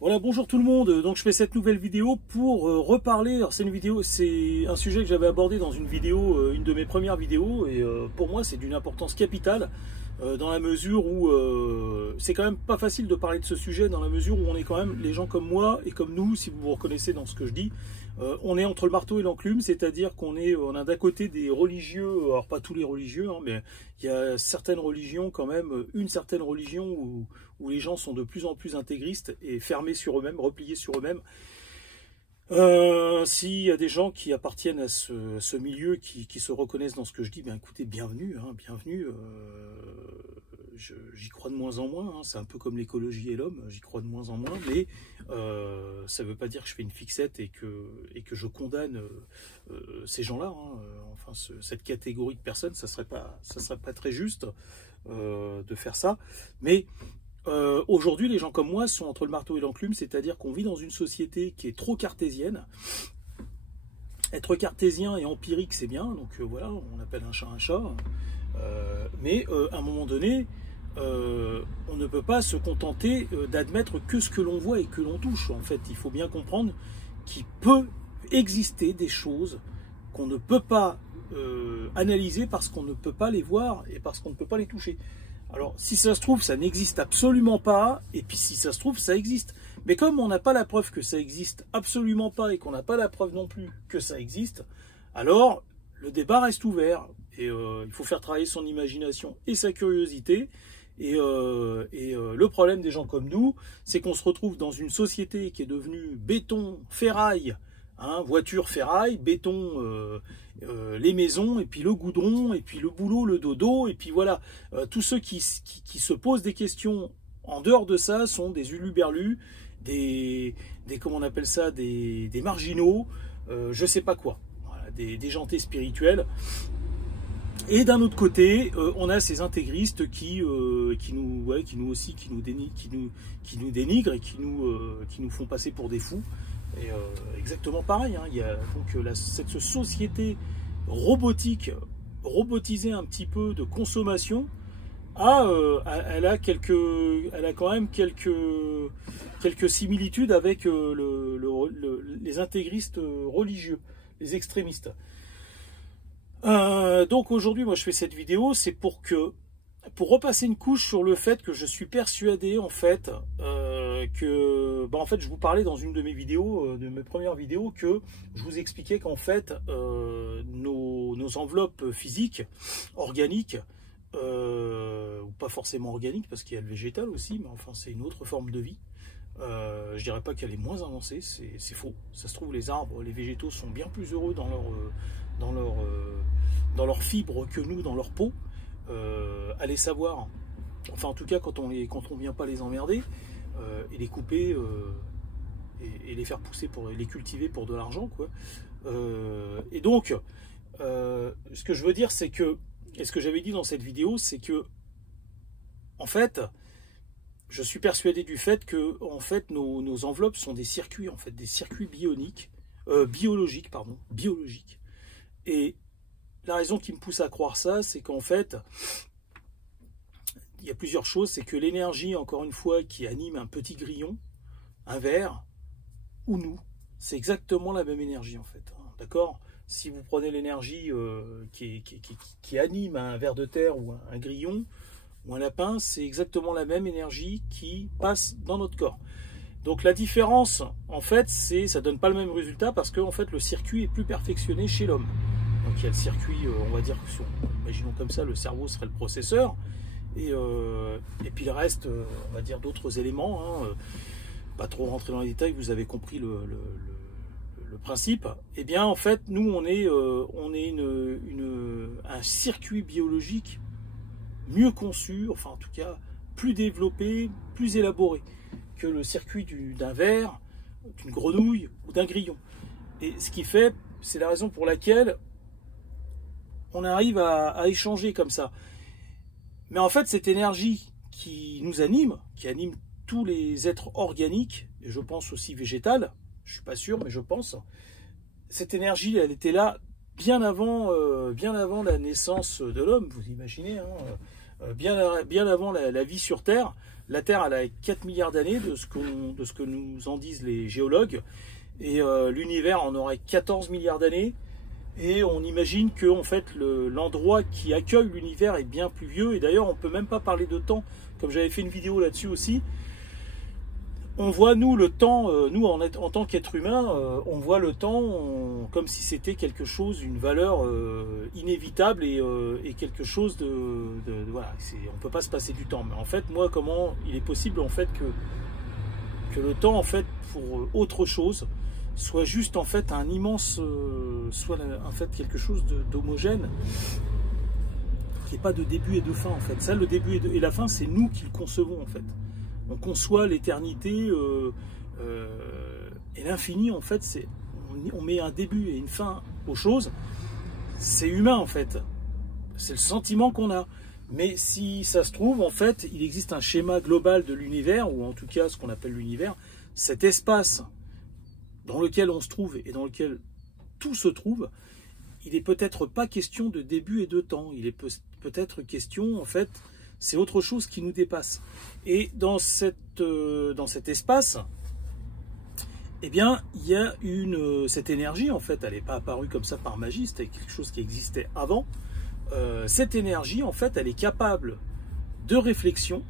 Voilà, bonjour tout le monde. Donc je fais cette nouvelle vidéo pour reparler. Alors c'est un sujet que j'avais abordé dans une vidéo, une de mes premières vidéos, et pour moi c'est d'une importance capitale dans la mesure où c'est quand même pas facile de parler de ce sujet, dans la mesure où on est quand même, les gens comme moi et comme nous, si vous vous reconnaissez dans ce que je dis, on est entre le marteau et l'enclume, c'est-à-dire on a d'un côté des religieux, alors pas tous les religieux, hein, mais il y a certaines religions quand même, une certaine religion où les gens sont de plus en plus intégristes et fermés sur eux-mêmes, repliés sur eux-mêmes. S'il y a des gens qui appartiennent à ce milieu, qui se reconnaissent dans ce que je dis, ben écoutez, bienvenue, hein, bienvenue. J'y crois de moins en moins, hein, c'est un peu comme l'écologie et l'homme, j'y crois de moins en moins, mais ça ne veut pas dire que je fais une fixette et que je condamne ces gens-là, hein, enfin cette catégorie de personnes, ça serait pas très juste de faire ça, mais aujourd'hui, les gens comme moi sont entre le marteau et l'enclume, c'est-à-dire qu'on vit dans une société qui est trop cartésienne. Être cartésien et empirique, c'est bien, donc voilà, on appelle un chat, mais à un moment donné, on ne peut pas se contenter d'admettre que ce que l'on voit et que l'on touche. En fait, il faut bien comprendre qu'il peut exister des choses qu'on ne peut pas analyser parce qu'on ne peut pas les voir et parce qu'on ne peut pas les toucher. Alors, si ça se trouve, ça n'existe absolument pas, et puis si ça se trouve, ça existe. Mais comme on n'a pas la preuve que ça existe absolument pas, et qu'on n'a pas la preuve non plus que ça existe, alors le débat reste ouvert. Et il faut faire travailler son imagination et sa curiosité. Et le problème des gens comme nous, c'est qu'on se retrouve dans une société qui est devenue béton, ferraille, hein, voiture, ferraille, béton, les maisons, et puis le goudron, et puis le boulot, le dodo, et puis voilà. Tous ceux qui se posent des questions en dehors de ça sont des huluberlus, comment on appelle ça, des marginaux, je sais pas quoi, voilà, des jantés spirituels. Et d'un autre côté, on a ces intégristes qui nous dénigrent et qui nous font passer pour des fous. Et exactement pareil, hein, il y a donc cette société robotique, robotisée un petit peu de consommation, elle a quand même quelques similitudes avec les intégristes religieux, les extrémistes. Donc aujourd'hui, moi je fais cette vidéo, c'est pour repasser une couche sur le fait que je suis persuadé en fait en fait je vous parlais dans une de mes vidéos, de mes premières vidéos, que je vous expliquais qu'en fait nos enveloppes physiques, organiques, ou pas forcément organiques parce qu'il y a le végétal aussi, mais enfin c'est une autre forme de vie. Je dirais pas qu'elle est moins avancée, c'est faux. Ça se trouve, les arbres, les végétaux sont bien plus heureux dans leurs fibres que nous dans leur peau. Allez savoir. Enfin, en tout cas, quand on vient pas les emmerder et les couper et les faire pousser pour les cultiver pour de l'argent, quoi. Et donc, ce que je veux dire, c'est que, et ce que j'avais dit dans cette vidéo, c'est que, en fait, je suis persuadé du fait que, en fait, nos enveloppes sont des circuits, en fait, des circuits biologiques. Et la raison qui me pousse à croire ça, c'est qu'en fait, il y a plusieurs choses. C'est que l'énergie, encore une fois, qui anime un petit grillon, un ver, ou nous, c'est exactement la même énergie, en fait. D'accord ? Si vous prenez l'énergie qui anime un ver de terre ou un grillon ou un lapin, c'est exactement la même énergie qui passe dans notre corps. Donc la différence, en fait, ça donne pas le même résultat parce que en fait, le circuit est plus perfectionné chez l'homme. Donc il y a le circuit, on va dire, imaginons comme ça, le cerveau serait le processeur, et puis le reste, on va dire d'autres éléments, hein, pas trop rentrer dans les détails, vous avez compris le principe. Eh bien en fait, nous on est un circuit biologique mieux conçu, enfin en tout cas plus développé, plus élaboré que le circuit d'un ver, d'une grenouille ou d'un grillon. Et ce qui fait, c'est la raison pour laquelle on arrive à échanger comme ça. Mais en fait, cette énergie qui nous anime, qui anime tous les êtres organiques, et je pense aussi végétales, je ne suis pas sûr, mais je pense, cette énergie, elle était là bien avant la naissance de l'homme, vous imaginez, hein, bien avant la vie sur Terre. La Terre, elle a 4 milliards d'années de ce que nous en disent les géologues. Et l'univers en aurait 14 milliards d'années. Et on imagine que en fait, l'endroit qui accueille l'univers est bien plus vieux. Et d'ailleurs, on ne peut même pas parler de temps. Comme j'avais fait une vidéo là-dessus aussi. On voit, nous, le temps, nous, en tant qu'être humain, on voit le temps comme si c'était quelque chose, une valeur inévitable et quelque chose voilà, on ne peut pas se passer du temps. Mais en fait, moi, comment il est possible, en fait, que le temps, en fait, pour autre chose, soit juste, en fait, un immense, soit, en fait, quelque chose d'homogène, qui n'est pas de début et de fin, en fait. Ça, le début et la fin, c'est nous qui le concevons, en fait. On conçoit l'éternité et l'infini, en fait, on met un début et une fin aux choses. C'est humain, en fait. C'est le sentiment qu'on a. Mais si ça se trouve, en fait, il existe un schéma global de l'univers, ou en tout cas ce qu'on appelle l'univers, cet espace dans lequel on se trouve et dans lequel tout se trouve, il n'est peut-être pas question de début et de temps. Il est peut-être question, en fait, c'est autre chose qui nous dépasse. Et dans cet espace, eh bien, il y a cette énergie, en fait, elle n'est pas apparue comme ça par magie, c'était quelque chose qui existait avant. Cette énergie, en fait, elle est capable de réflexion,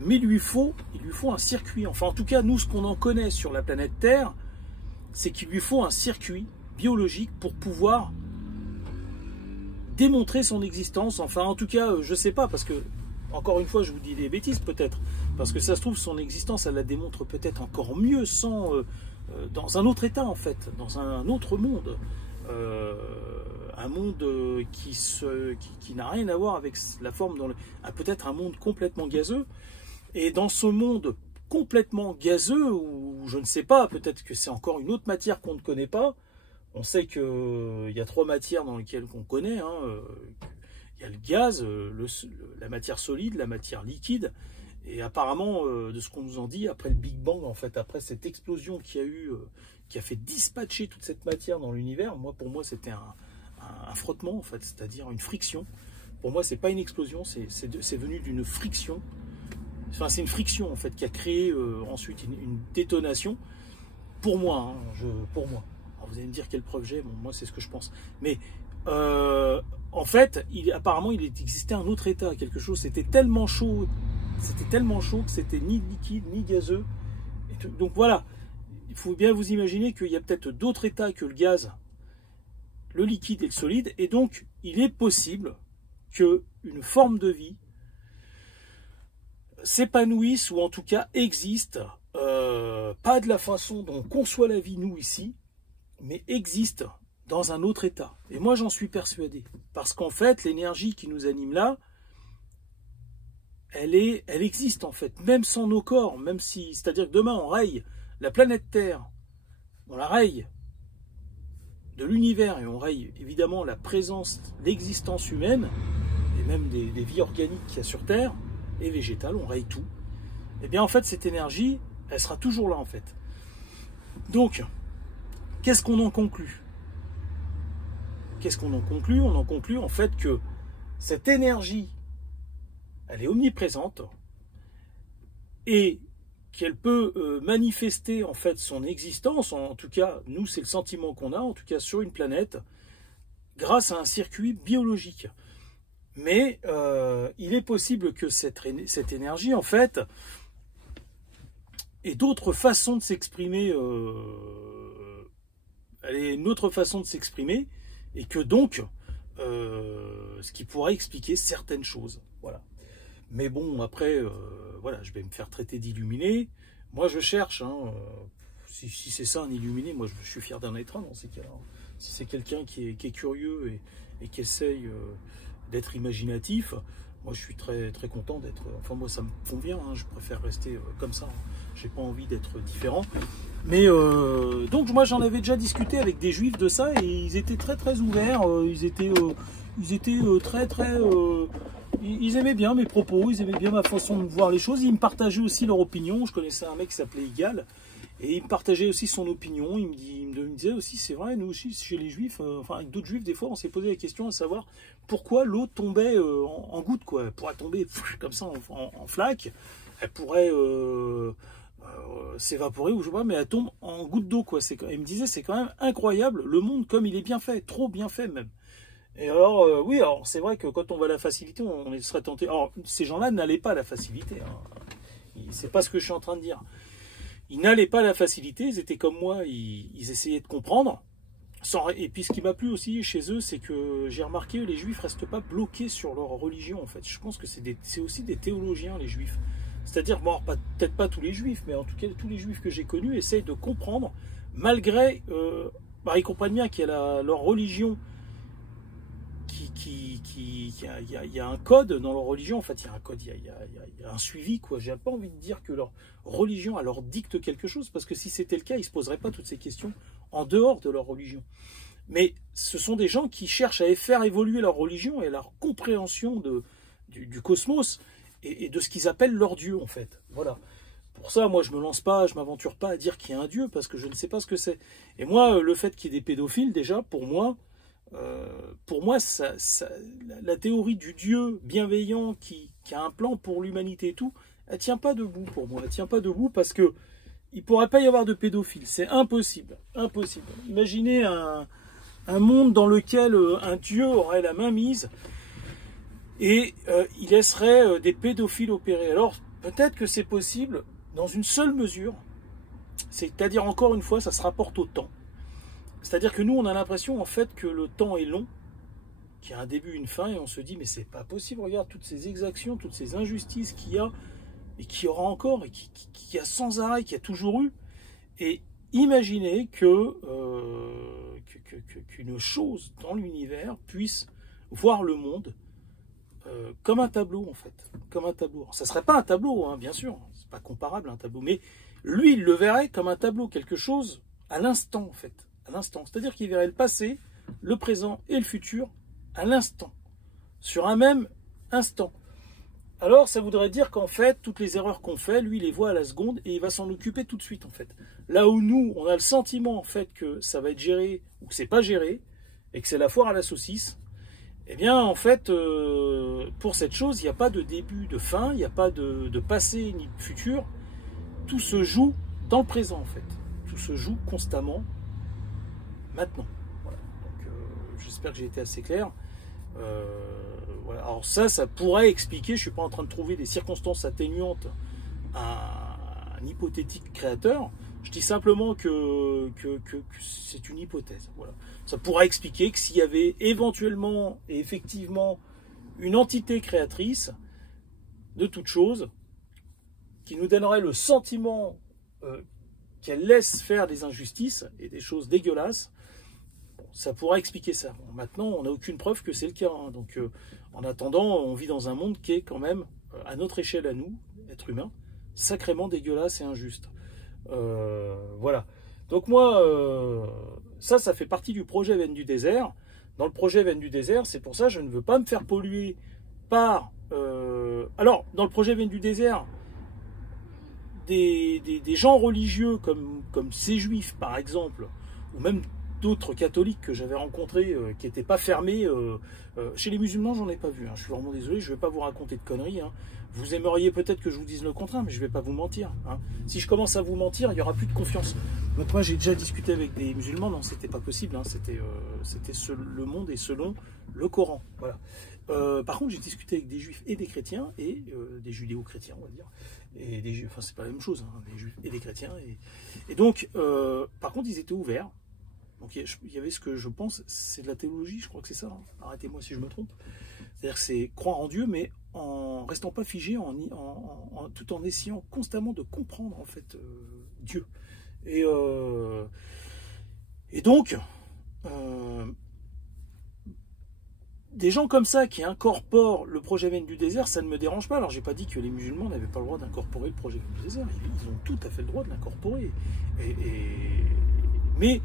mais il lui faut un circuit. Enfin, en tout cas, nous, ce qu'on en connaît sur la planète Terre, c'est qu'il lui faut un circuit biologique pour pouvoir démontrer son existence. Enfin, en tout cas, je ne sais pas, parce que, encore une fois, je vous dis des bêtises peut-être, parce que ça se trouve, son existence, elle la démontre peut-être encore mieux dans un autre état, en fait, dans un autre monde. Un monde qui n'a rien à voir avec la forme, peut-être un monde complètement gazeux. Et dans ce monde complètement gazeux, ou je ne sais pas, peut-être que c'est encore une autre matière qu'on ne connaît pas. On sait qu'il y a 3 matières dans lesquelles on connaît. Il y a le gaz, la matière solide, la matière liquide. Et apparemment, de ce qu'on nous en dit, après le Big Bang, en fait, après cette explosion qu'il y a eu, qui a fait dispatcher toute cette matière dans l'univers, pour moi, c'était un frottement, en fait, c'est-à-dire une friction. Pour moi, c'est pas une explosion, c'est venu d'une friction. Enfin, c'est une friction, en fait, qui a créé ensuite une détonation. Pour moi, pour moi. Alors, vous allez me dire quelle preuve j'ai, bon, moi, c'est ce que je pense. Mais, en fait, apparemment, il existait un autre état, quelque chose, c'était tellement chaud que c'était ni liquide, ni gazeux. Donc voilà, il faut bien vous imaginer qu'il y a peut-être d'autres états que le gaz, le liquide et le solide, et donc il est possible qu'une forme de vie s'épanouisse, ou en tout cas existe, pas de la façon dont on conçoit la vie nous ici, mais existe dans un autre état. Et moi j'en suis persuadé, parce qu'en fait l'énergie qui nous anime là, elle existe en fait, même sans nos corps, même si, c'est-à-dire que demain on raye la planète Terre, on la raye de l'univers, et on raye évidemment la présence, l'existence humaine, et même des vies organiques qu'il y a sur Terre, et végétales, on raye tout. Et bien en fait cette énergie, elle sera toujours là en fait. Donc, qu'est-ce qu'on en conclut? Qu'est-ce qu'on en conclut? On en conclut en fait que cette énergie, elle est omniprésente et qu'elle peut manifester en fait son existence, en tout cas nous c'est le sentiment qu'on a, en tout cas sur une planète, grâce à un circuit biologique. Mais il est possible que cette énergie en fait ait d'autres façons de s'exprimer, elle est une autre façon de s'exprimer, et que donc ce qui pourrait expliquer certaines choses. Voilà. Mais bon, après, voilà, je vais me faire traiter d'illuminé. Moi, je cherche, si c'est ça, un illuminé, moi, je suis fier d'en être un dans ces cas-là. Si c'est quelqu'un qui est curieux et qui essaye d'être imaginatif, moi, je suis très, très content d'être... Enfin, moi, ça me convient, je préfère rester comme ça. J'ai pas envie d'être différent. Mais, donc, moi, j'en avais déjà discuté avec des juifs de ça, et ils étaient très, très ouverts. Ils étaient très, très... Ils aimaient bien mes propos, ils aimaient bien ma façon de voir les choses, ils me partageaient aussi leur opinion. Je connaissais un mec qui s'appelait Igal, Et il me partageait aussi son opinion. Il me disait aussi, c'est vrai, nous aussi, chez les juifs, enfin avec d'autres juifs, des fois, on s'est posé la question à savoir pourquoi l'eau tombait en gouttes, quoi. Elle pourrait tomber comme ça en flaque. Elle pourrait s'évaporer ou je sais pas, mais elle tombe en gouttes d'eau, quoi. Il me disait, c'est quand même incroyable, le monde comme il est bien fait, trop bien fait même. Et alors, oui, alors c'est vrai que quand on va à la facilité, on serait tenté. Alors, ces gens-là n'allaient pas à la facilité. Hein. C'est pas ce que je suis en train de dire. Ils n'allaient pas à la facilité, ils étaient comme moi, ils essayaient de comprendre. Et puis ce qui m'a plu aussi chez eux, c'est que j'ai remarqué que les juifs ne restent pas bloqués sur leur religion, en fait. Je pense que c'est aussi des théologiens, les juifs. C'est-à-dire, bon, peut-être pas tous les juifs, mais en tout cas, tous les juifs que j'ai connus essayent de comprendre, malgré... ils comprennent bien qu'il y a leur religion, il y a un code dans leur religion, en fait, il y a un code, il y a un suivi, quoi. J'ai pas envie de dire que leur religion leur dicte quelque chose, parce que si c'était le cas, ils ne se poseraient pas toutes ces questions en dehors de leur religion. Mais ce sont des gens qui cherchent à faire évoluer leur religion et leur compréhension du cosmos et de ce qu'ils appellent leur Dieu, en fait. Voilà. Pour ça, moi, je me lance pas, je m'aventure pas à dire qu'il y a un Dieu, parce que je ne sais pas ce que c'est. Et moi, le fait qu'il y ait des pédophiles, déjà, pour moi, la théorie du Dieu bienveillant qui a un plan pour l'humanité et tout, elle tient pas debout pour moi. Elle tient pas debout parce que il pourrait pas y avoir de pédophiles. C'est impossible. Impossible. Imaginez un monde dans lequel un Dieu aurait la main mise et il laisserait des pédophiles opérer. Alors, peut-être que c'est possible dans une seule mesure. C'est-à-dire, encore une fois, ça se rapporte au temps. C'est-à-dire que nous, on a l'impression en fait que le temps est long, qu'il y a un début, une fin, et on se dit mais c'est pas possible, regarde toutes ces exactions, toutes ces injustices qu'il y a, et qu'il y aura encore, et qu'il y a sans arrêt, qu'il y a toujours eu. Et imaginez qu'une chose dans l'univers puisse voir le monde comme un tableau en fait, comme un tableau. Alors, ça serait pas un tableau, hein, bien sûr, c'est pas comparable à un tableau, mais lui, il le verrait comme un tableau, quelque chose à l'instant en fait. À l'instant. C'est-à-dire qu'il verrait le passé, le présent et le futur à l'instant, sur un même instant. Alors, ça voudrait dire qu'en fait, toutes les erreurs qu'on fait, lui, il les voit à la seconde et il va s'en occuper tout de suite, en fait. Là où nous, on a le sentiment, en fait, que ça va être géré ou que c'est pas géré et que c'est la foire à la saucisse, eh bien, en fait, pour cette chose, il n'y a pas de début, de fin, il n'y a pas de passé ni de futur. Tout se joue dans le présent, en fait. Tout se joue constamment maintenant. Voilà. Donc, j'espère que j'ai été assez clair. Voilà. Alors ça pourrait expliquer, je ne suis pas en train de trouver des circonstances atténuantes à un hypothétique créateur. Je dis simplement que c'est une hypothèse. Voilà. Ça pourrait expliquer que s'il y avait éventuellement et effectivement une entité créatrice de toute chose qui nous donnerait le sentiment qu'elle laisse faire des injustices et des choses dégueulasses, ça pourrait expliquer ça. Bon, maintenant, on n'a aucune preuve que c'est le cas. Hein. Donc, en attendant, on vit dans un monde qui est quand même, à notre échelle à nous, êtres humains, sacrément dégueulasse et injuste. Voilà. Donc moi, ça fait partie du projet Veine du désert. Dans le projet Veine du désert, c'est pour ça que je ne veux pas me faire polluer par... Alors, dans le projet Veine du désert, des gens religieux comme ces juifs, par exemple, ou même d'autres catholiques que j'avais rencontrés qui n'étaient pas fermés. Chez les musulmans, j'en ai pas vu. Hein. Je suis vraiment désolé, je ne vais pas vous raconter de conneries. Hein. Vous aimeriez peut-être que je vous dise le contraire, mais je ne vais pas vous mentir. Hein. Si je commence à vous mentir, il n'y aura plus de confiance. Donc moi, j'ai déjà discuté avec des musulmans. Non, c'était pas possible. Hein. C'était le monde est selon le Coran. Voilà. Par contre, j'ai discuté avec des juifs et des chrétiens, et des judéo-chrétiens, on va dire. Et des juifs, enfin, c'est pas la même chose, hein, des juifs et des chrétiens. Et donc, par contre, ils étaient ouverts. Donc il y avait ce que je pense, c'est de la théologie, je crois que c'est ça, hein. Arrêtez-moi si je me trompe. C'est-à-dire que c'est croire en Dieu, mais en restant pas figé, tout en essayant constamment de comprendre en fait Dieu. Et donc, des gens comme ça qui incorporent le projet Veine du désert, ça ne me dérange pas. Alors j'ai pas dit que les musulmans n'avaient pas le droit d'incorporer le projet Veine du désert, ils ont tout à fait le droit de l'incorporer. Mais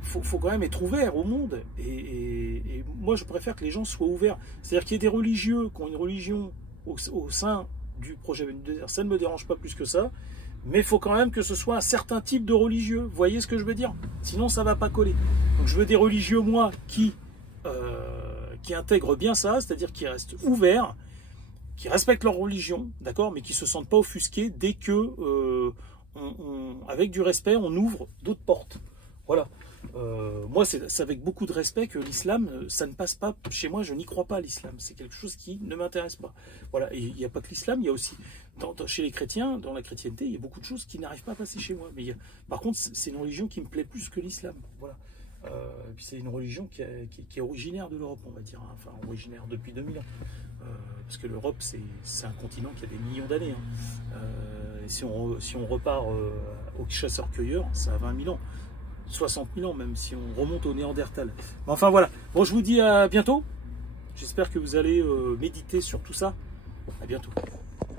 faut quand même être ouvert au monde. Et moi, je préfère que les gens soient ouverts. C'est-à-dire qu'il y ait des religieux qui ont une religion au sein du projet Veine du désert. Ça ne me dérange pas plus que ça. mais il faut quand même que ce soit un certain type de religieux. Vous voyez ce que je veux dire? Sinon, ça ne va pas coller. Donc, je veux des religieux, moi, qui intègrent bien ça, c'est-à-dire qui restent ouverts, qui respectent leur religion, d'accord, mais qui ne se sentent pas offusqués dès que, avec du respect, on ouvre d'autres portes. Voilà. Moi, c'est avec beaucoup de respect que l'islam, ça ne passe pas. Chez moi, je n'y crois pas à l'islam. C'est quelque chose qui ne m'intéresse pas. Voilà. Et il n'y a pas que l'islam, il y a aussi, chez les chrétiens, dans la chrétienté, il y a beaucoup de choses qui n'arrivent pas à passer chez moi. Mais par contre, c'est une religion qui me plaît plus que l'islam. Voilà. Et puis c'est une religion qui est originaire de l'Europe, on va dire. Hein. Enfin, originaire depuis 2000 ans. Parce que l'Europe, c'est un continent qui a des millions d'années. Hein. Et si on repart aux chasseurs-cueilleurs, ça a 20 000 ans. 60 000 ans même, si on remonte au Néandertal. Mais enfin voilà. Bon, je vous dis à bientôt. J'espère que vous allez méditer sur tout ça. À bientôt.